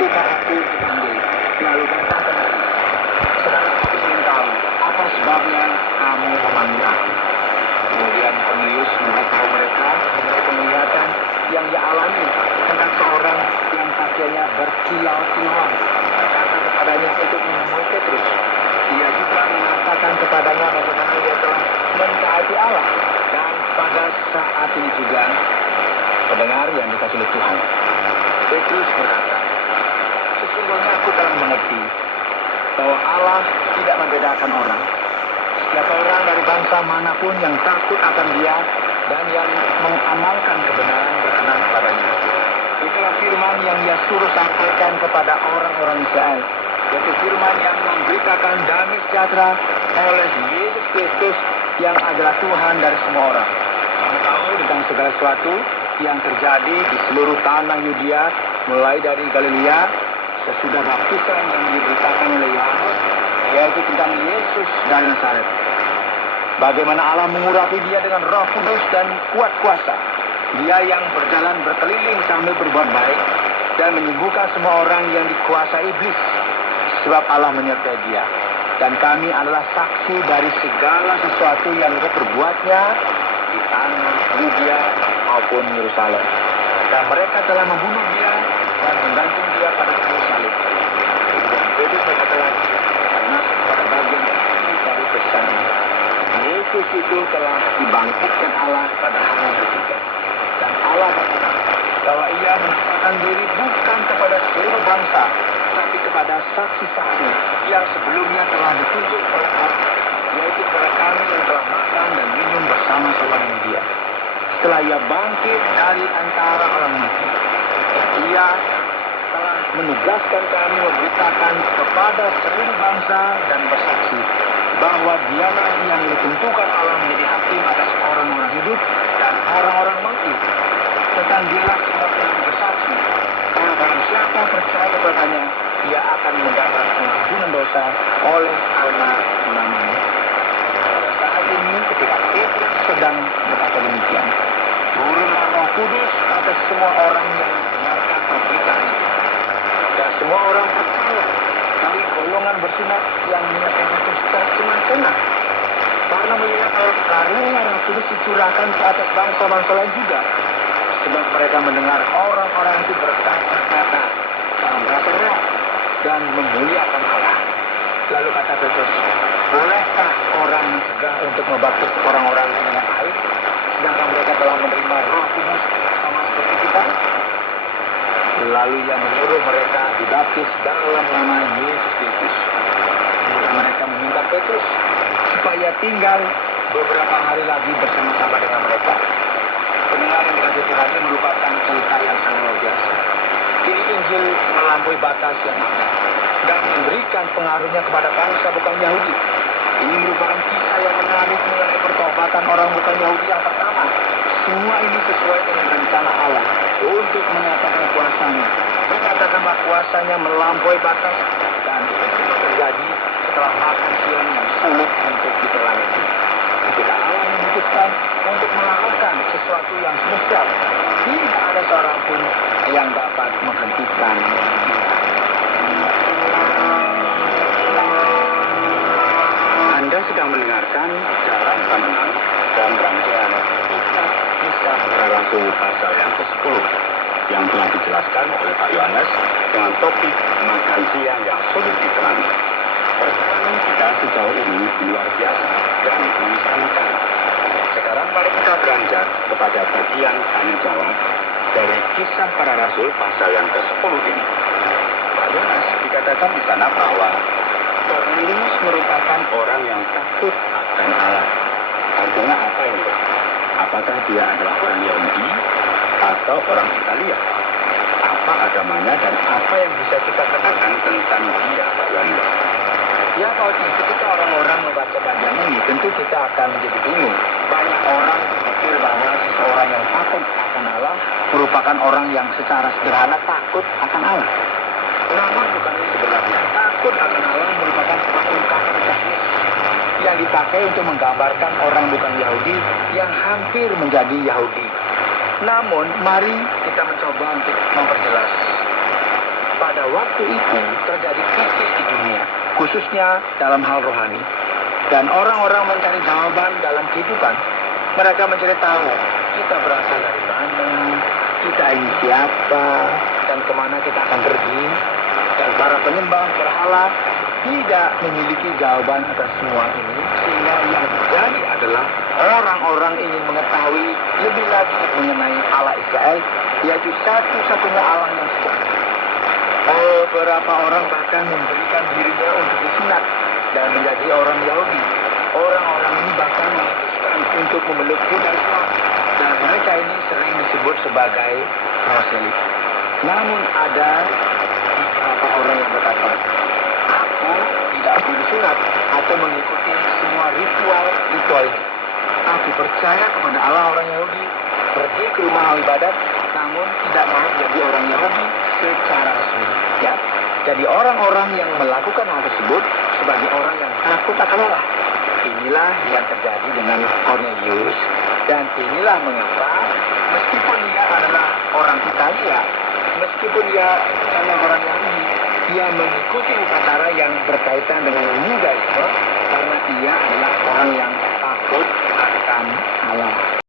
ketika aku dipanggil, lalu datang kemari. Saudara, aku ingin tahu apa sebabnya kamu memanggil aku. Kemudian Kornelius memberitahu mereka mengenai penglihatan yang ia alami tentang seorang yang kakinya berkilau-kilauan. Berkata kepadanya untuk menemui Petrus. Ia juga mengatakan kepadanya bagaimana dia telah mentaati Allah. Dan pada saat ini juga, pendengar yang dikasihi oleh Tuhan, Petrus berkata, sesungguhnya aku telah mengerti bahwa Allah tidak membedakan orang. Setiap orang dari bangsa manapun yang takut akan Dia dan yang mengamalkan kebenaran berkenan kepadanya. Itulah firman yang Ia suruh sampaikan kepada orang-orang Israel, yaitu firman yang memberitakan damai sejahtera oleh Yesus Kristus yang adalah Tuhan dari semua orang. Kamu tahu tentang segala sesuatu yang terjadi di seluruh tanah Yudea, mulai dari Galilea, sesudah baptisan yang diberitakan oleh Yohanes, yaitu tentang Yesus dari Nazaret. Bagaimana Allah mengurapi Dia dengan Roh Kudus dan kuat kuasa. Dia yang berjalan berkeliling sambil berbuat baik dan menyembuhkan semua orang yang dikuasai iblis, sebab Allah menyertai Dia. Dan kami adalah saksi dari segala sesuatu yang Dia perbuatnya di tanah Yudea maupun Yerusalem. Dan mereka telah membunuh Dia dan menggantung Dia pada kayu salib. Dan Petrus berkata lagi, karena pada bagian ini dari pesan ini, Yesus itu telah dibangkitkan Allah pada hari ketiga. Dan Allah berkata bahwa Ia menyatakan diri bukan kepada seluruh bangsa, tapi kepada saksi-saksi yang sebelumnya telah ditunjuk oleh Allah, yaitu kepada kami yang telah makan dan minum bersama-sama dengan Dia. Setelah Ia bangkit dari antara orang mati, Ia telah menugaskan kami memberitakan kepada seluruh bangsa dan bersaksi bahwa Dialah yang ditentukan Allah menjadi hakim atas orang-orang hidup dan orang-orang mati. Tentang Dialah semua telah bersaksi bahwa barang siapa percaya kepadanya, Ia akan mendapat pengampunan dosa oleh karena namanya. Pada saat ini, ketika Petrus sedang berkata demikian, turunlah Roh Kudus atas semua orang yang mendengarkan pemberitaan itu. Dan semua orang percaya, dari golongan bersunat yang menyatakan Petrus tercengang-cengang, karena melihat karunia Roh Kudus dicurahkan ke atas bangsa-bangsa lain juga. Sebab mereka mendengar orang-orang itu berkata-kata dalam bahasa roh dan memuliakan Allah. Lalu kata Petrus, bolehkah orang mencegah untuk membaptis orang-orang dengan air, sedangkan mereka telah menerima Roh Kudus sama seperti kita? Lalu Ia menyuruh mereka dibaptis dalam nama Yesus Kristus. Kemudian mereka meminta Petrus supaya tinggal beberapa hari lagi bersama-sama dengan mereka. Pendengar yang dikasihi Tuhan, ini merupakan cerita yang sangat luar biasa. Ini Injil melampaui batas yang ada dan memberikan pengaruhnya kepada bangsa bukan Yahudi. Ini merupakan kisah yang menarik mengenai pertobatan orang bukan Yahudi yang pertama. Semua ini sesuai dengan rencana Allah untuk menyatakan kuasanya. Menyatakan bahwa kuasanya melampaui batas dan terjadi setelah makan siang yang sulit untuk ditelan. Ketika Allah memutuskan untuk melakukan sesuatu yang spesial, tidak ada seorang pun yang dapat menghentikan. Anda sedang mendengarkan Jalan Kemenangan dan rangkaian kisah para rasul pasal yang ke-10 yang telah dijelaskan oleh Pak Yohanes dengan topik makan siang yang sulit ditelan. Perjalanan kita sejauh ini luar biasa dan mengesankan. Sekarang mari kita beranjak kepada bagian tanya jawab dari kisah para rasul pasal yang ke-10 ini. Pak Yohanes dikatakan di sana bahwa Kornelius merupakan orang yang takut akan Allah. Artinya apa ini? Apakah dia adalah orang Yahudi atau orang Italia? Apa agamanya dan apa yang bisa kita katakan tentang dia, Pak Yohanes? Ya, kalau ketika orang-orang membaca bagian ini, tentu kita akan menjadi bingung. Banyak orang berpikir bahwa seseorang yang takut akan Allah merupakan orang yang secara sederhana takut akan Allah. Namun bukan itu sebenarnya. Takut akan Allah merupakan satu kata teknis yang dipakai untuk menggambarkan orang bukan Yahudi yang hampir menjadi Yahudi. Namun, mari kita mencoba untuk memperjelas. pada waktu itu terjadi krisis di dunia, khususnya dalam hal rohani. Dan orang-orang mencari jawaban dalam kehidupan. Mereka mencari tahu, kita berasal dari mana, kita ini siapa, dan kemana kita akan pergi. Dan para penyembah berhala tidak memiliki jawaban atas semua ini, sehingga yang terjadi adalah orang-orang ingin mengetahui lebih lagi mengenai Allah Israel, yaitu satu-satunya Allah yang sebenarnya. Beberapa orang bahkan memberikan dirinya untuk disunat dan menjadi orang Yahudi. Orang-orang ini bahkan memutuskan untuk memeluk Islam, dan mereka ini sering disebut sebagai proselit. Namun ada beberapa orang yang berkata, aku tidak perlu disunat atau mengikuti semua ritual ini. Aku percaya kepada Allah orang Yahudi, pergi ke rumah ibadat, namun tidak mau menjadi orang Yahudi secara resmi. Ya, jadi orang-orang yang melakukan hal tersebut sebagai orang yang takut akan Allah. Inilah yang terjadi dengan Cornelius, dan inilah mengapa meskipun dia adalah orang Italia, meskipun dia adalah orang Yahudi, dia mengikuti upacara yang berkaitan dengan Yudaisme karena ia adalah orang yang takut akan Allah.